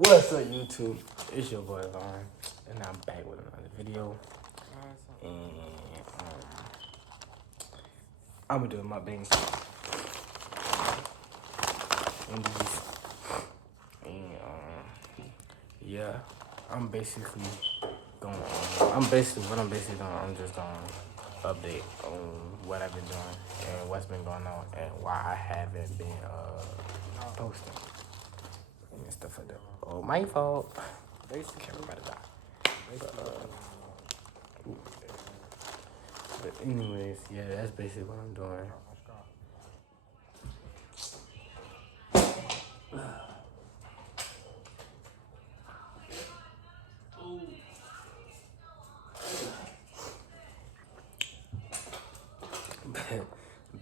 What's up, YouTube? It's your boy Vaughn, and I'm back with another video. And I'm gonna do my Mukbang Wendy's, and yeah, I'm basically going. What I'm basically doing. I'm just gonna update on what I've been doing and what's been going on and why I haven't been posting and stuff like that. Oh, my fault. Camera about to die. But anyways, yeah, that's basically what I'm doing.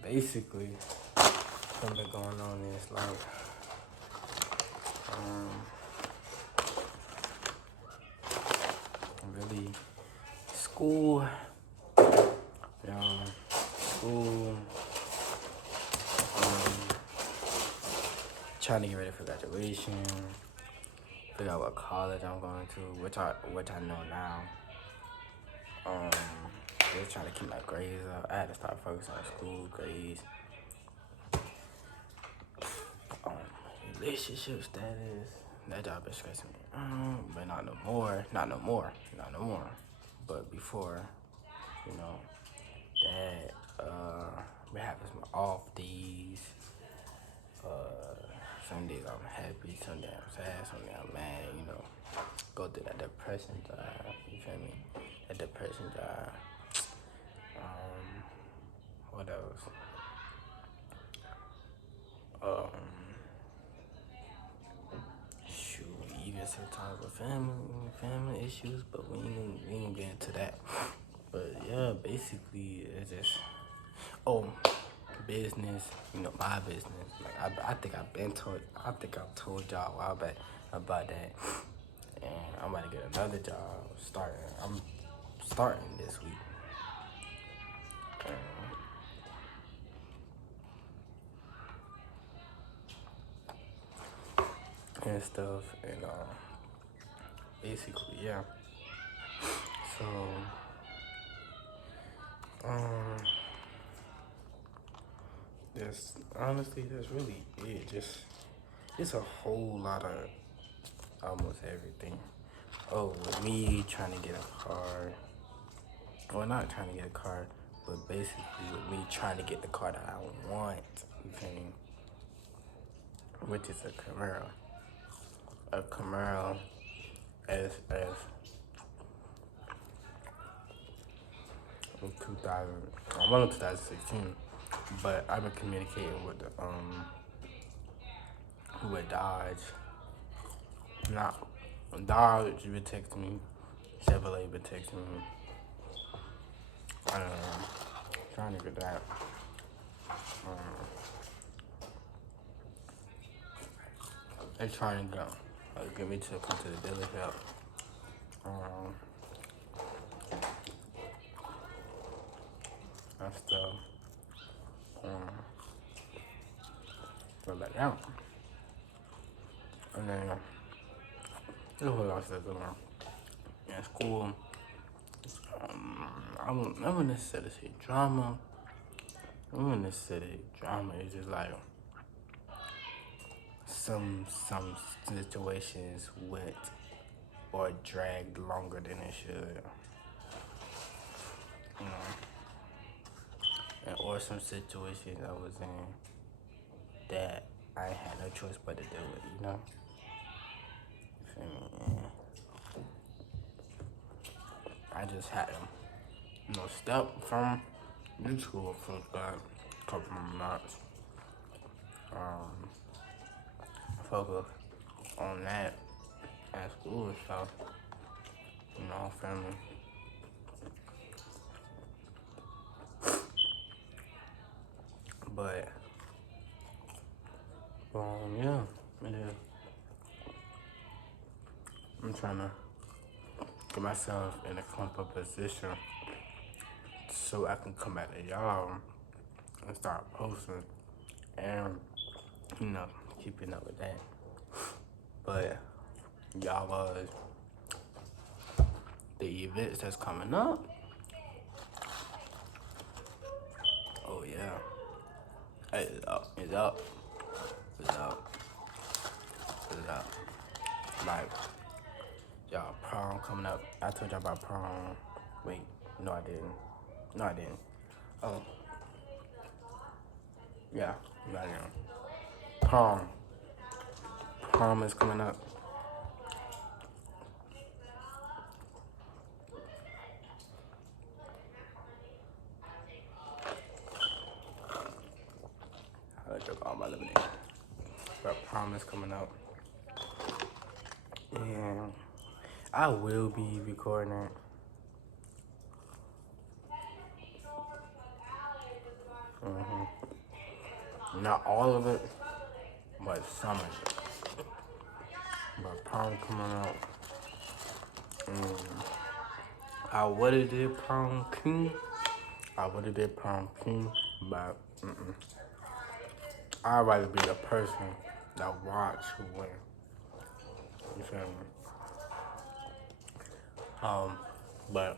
Basically, what's been going on is like, really school, school, trying to get ready for graduation, figure out what college I'm going to, which I know now. Just trying to keep my grades up. I had to start focusing on school grades. Relationship status. That job is stressing me. But not no more. Not no more. Not no more. But before, you know, that we have some off days. Some days I'm happy, some days I'm sad, some days I'm mad, you know. Go through that depression job, you feel me? That depression job. What else? Shoot, even sometimes with family issues, but we ain't gonna get into that. But yeah, basically it's just business, you know, my business. Like I think I've told y'all a while back about that. And I'm about to get another job starting. I'm starting this week. And stuff, and basically, yeah. So, that's really it. Just a whole lot of almost everything. Oh, with me trying to get a car. Well, not trying to get a car, but basically with me trying to get the car that I want, okay, which is a Camaro. A Camaro SS in 2000. I'm on 2016, but I've been communicating with Dodge. Not Dodge been texting me. Chevrolet been texting me. Trying to get that. They trying to go. Get me to come to the dealership. And stuff. Go back out. And then there's a whole lot of stuff going on. In school, I wouldn't necessarily say drama. I wouldn't necessarily say drama. It's just like some situations went or dragged longer than it should. You know, or some situations I was in that I had no choice but to deal with, you know? You feel me? I just had to, you know, step from new school for a couple of months. Focus on that at school and stuff, you know, family. But, yeah, it is. I'm trying to get myself in a comfortable position so I can come back to y'all and start posting and, you know, keeping up with that. But y'all was the events that's coming up. Oh yeah. Hey, it's up. It's up. It's up. It's up. Like, y'all prom coming up. I told y'all about prom. Wait, no I didn't. No I didn't. Oh. Yeah, no I didn't. Prom. Prom is coming up. I took all my lemonade. But prom is coming up. And I will be recording it. Not all of it, but some of it. But prom coming out. I would have did prom king. But I'd rather be the person that watch who win. You feel me? But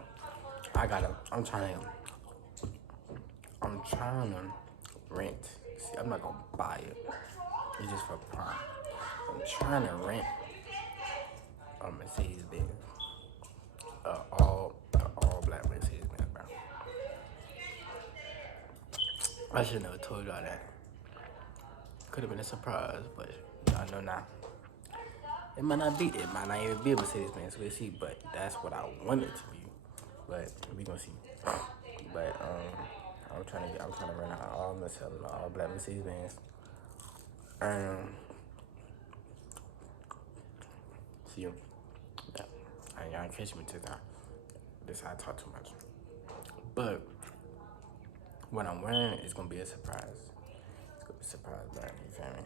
I'm trying to rent. See, I'm not gonna buy it. It's just for prom. I'm trying to rent a Mercedes Benz. All black Mercedes Benz, bro. I should never told y'all that. Could have been a surprise, but y'all know now. It might not even be a Mercedes Benz. We'll see, but that's what I want it to be. But we gonna see. But I'm trying to rent out all black Mercedes Benz. See you. Yeah. Y'all ain't catch me today. This how I talk too much. But what I'm wearing is gonna be a surprise. It's gonna be a surprise, bro. You feel me?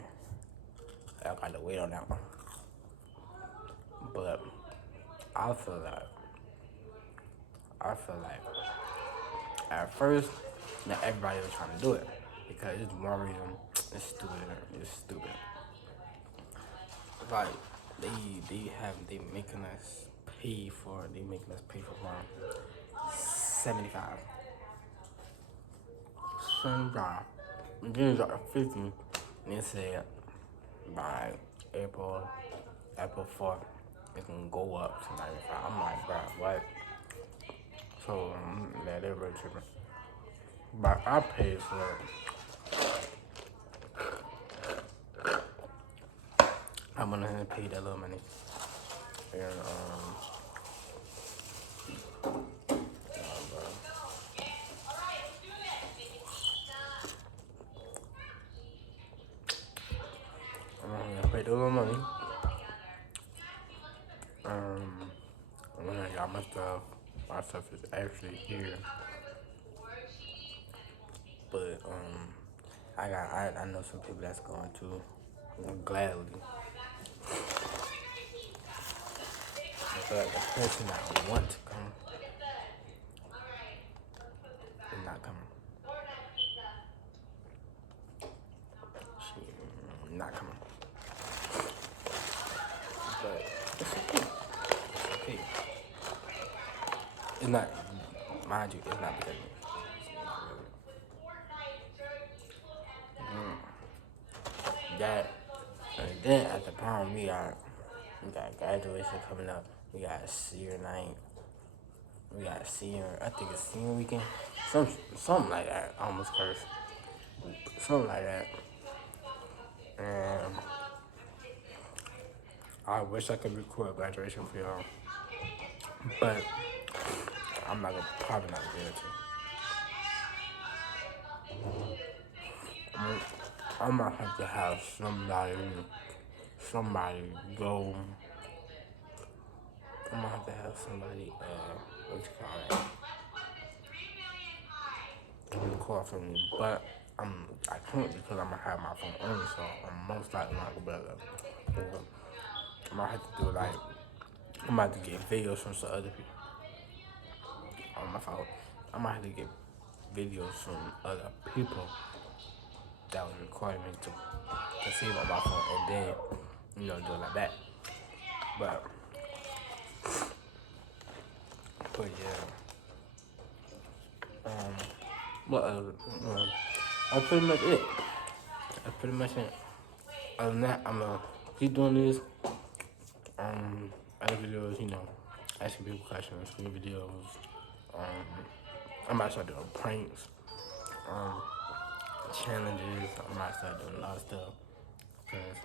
I got to wait on that one. But I feel like at first, not everybody was trying to do it because it's one reason. It's stupid. Like they making us pay for around 75. We then got 50, and they said by April 4th, it can go up to 95. I'm like, bro, what? So, yeah, they're really tripping. But I paid for it. I went ahead and paid that little money. And, I paid a little money. When I got my stuff is actually here. But I know some people that's going to gladly. But the person that want to come is not coming. She not coming. But it's okay. It's not, mind you, it's not because of me. That, and then at the prom, we got graduation coming up. We got senior night. We got I think it's senior weekend. Something like that. I almost cursed. Something like that. And I wish I could record graduation for y'all. But I'm probably not going to. I might have to have somebody go. I'm gonna have to have somebody, what you call it, record for me. But I can't because I'm gonna have my phone on, so I'm most likely not gonna be able to. I might have to do I might have to get videos from some other people on my phone. I might have to get videos from other people that was recording me to save on my phone and then, do it like that. But yeah. What that's pretty much it. That's pretty much it. Other than that, I'm gonna keep doing this. Other videos, asking people questions, new videos. I might start doing pranks, challenges. I might start doing a lot of stuff. Cause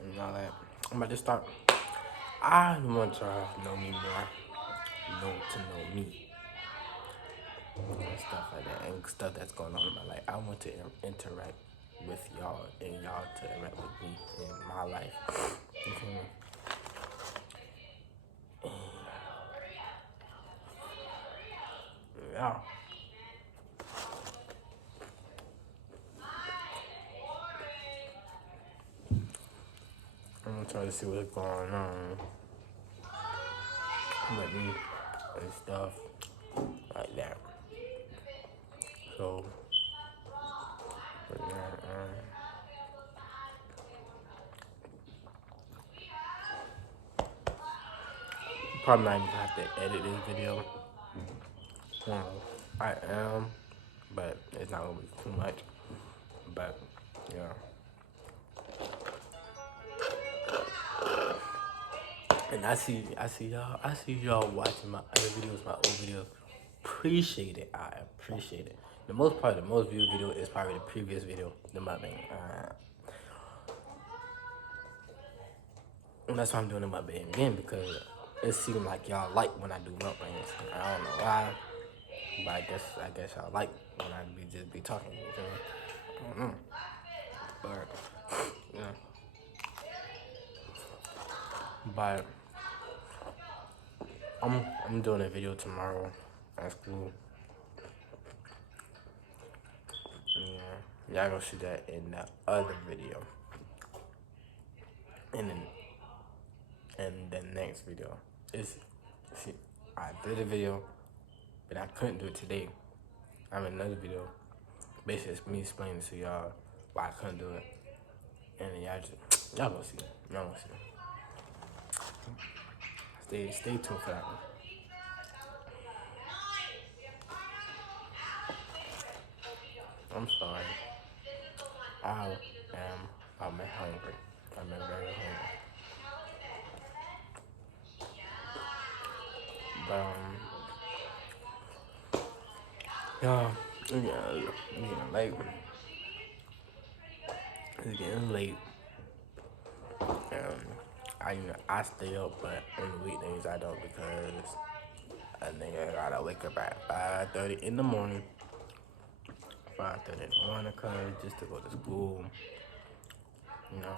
and all that. I'm about to start. I want y'all to know me more. To know me. And stuff like that. And stuff that's going on in my life. I want to interact with y'all and y'all to interact with me in my life. You feel me? Yeah. I'm gonna try to see what's going on with me and stuff like that. So, yeah, probably not even have to edit this video. I am, but it's not gonna be too much. But yeah. And I see y'all watching my other videos, my old videos. Appreciate it. I appreciate it. The most viewed video is probably the previous video, the mukbang. And that's why I'm doing the mukbang again, because it seems like y'all like when I do mukbangs. I don't know why, but I guess y'all like when I be talking. You feel me? I don't know, but yeah. But I'm doing a video tomorrow at school. Yeah, y'all gonna see that in the other video. And then in the next video. See, I did a video, but I couldn't do it today. I'm in another video. Basically, it's me explaining to y'all why I couldn't do it. And then y'all gonna see. Y'all gonna see. Stay tuned for that one. I'm sorry. I'm hungry. I'm very hungry. But late. It's getting late. I stay up, but on the weekdays I don't, because I think I gotta wake up at 5:30 in the morning. 5:30 in the morning, cause just to go to school. You know.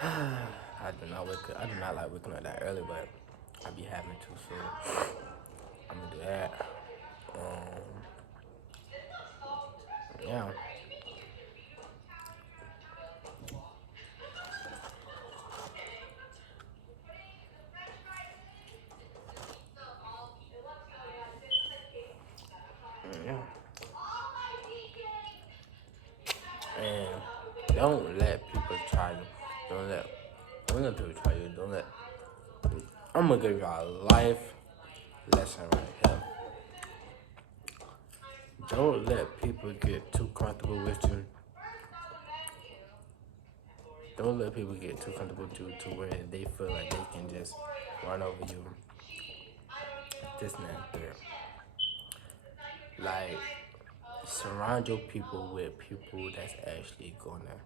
I do not like waking up that early, but I be having to, so I'm gonna do that. Yeah. Yeah. And don't let people try you. Don't let people try you. I'm gonna give y'all a life lesson right here. Don't let people get too comfortable with you. Don't let people get too comfortable with you to where they feel like they can just run over you. This and that there. Like, surround your people with people that's actually gonna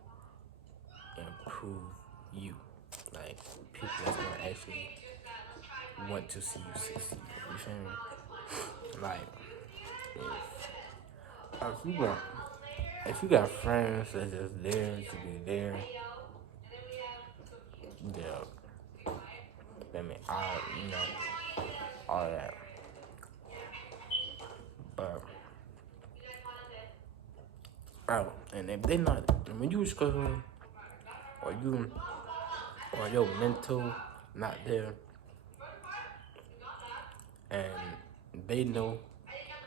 improve you. Like, people that's gonna actually want to see you succeed. You feel me? Like, if you got friends that's just there to be there, yeah, I mean, all that. But and if they not, when you struggling, or your mental not there, and they know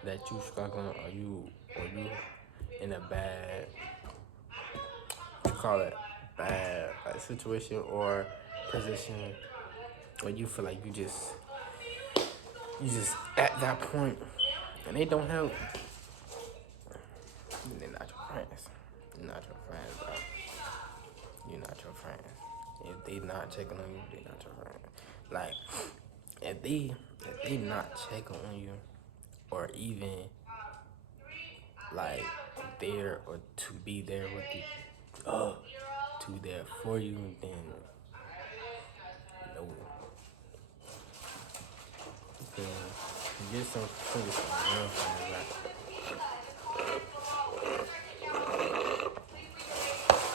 that you struggling, or you in a bad call it bad like situation or position where you feel like you just at that point and they don't help, they're not your friends. You're not your friends, bro. You're not your friends. If they not checking on you, they not your friends. Like, if they not checking on you, or even like there or to be there with you, to be there for you, then no. Then get some real friends, like,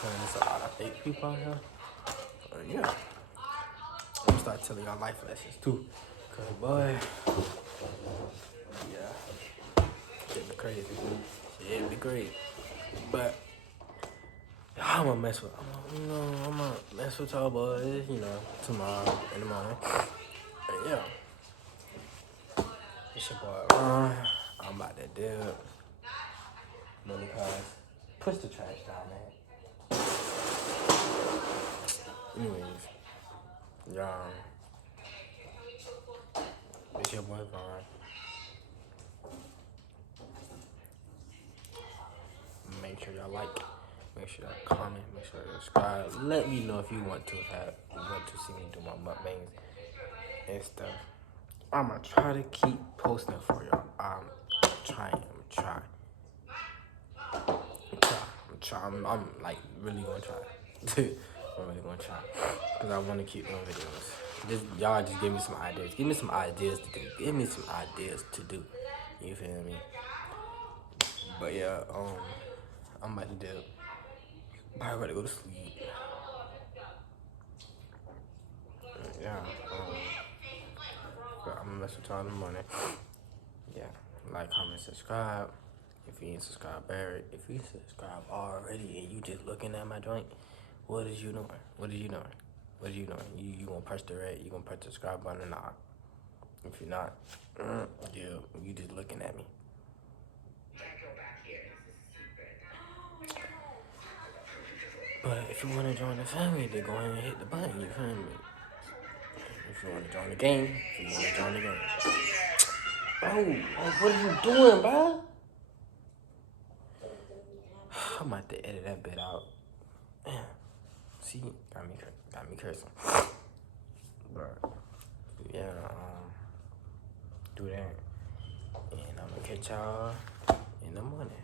cause there's a lot of fake people out here. Yeah. I'm gonna start telling y'all life lessons too. Cause boy, yeah, it'd be crazy. It'd be crazy. But I'm gonna mess with, I'm gonna mess with y'all boys, tomorrow in the morning. And yeah, it's your boy Ron. I'm about to dip. Money cars. Push the trash down, man. Anyways, y'all, it's your boy Ron. Make sure y'all like, make sure y'all comment, make sure y'all subscribe. Let me know if you want to see me do my mukbangs and stuff. I'ma try to keep posting for y'all. I'm trying. I'm like really gonna try. I'm really gonna try. Cause I wanna keep doing videos. Y'all just give me some ideas. Give me some ideas to do. Give me some ideas to do. You feel me? But yeah, I'm about to dip. Probably about to go to sleep. Yeah, but I'm gonna mess with y'all in the morning. Yeah, like, comment, subscribe. If you ain't subscribed, Barrett. If you subscribe already and you just looking at my joint, what is you doing? What are you doing? What are you doing? You gonna press the red? You gonna press the subscribe button or not? If you're not, yeah, you just looking at me. But if you wanna join the family, then go ahead and hit the button. You feel me? If you wanna join the game, Oh, what are you doing, bro? I'm about to edit that bit out. See, got me cursing. But yeah, do that, and I'm gonna catch y'all in the morning.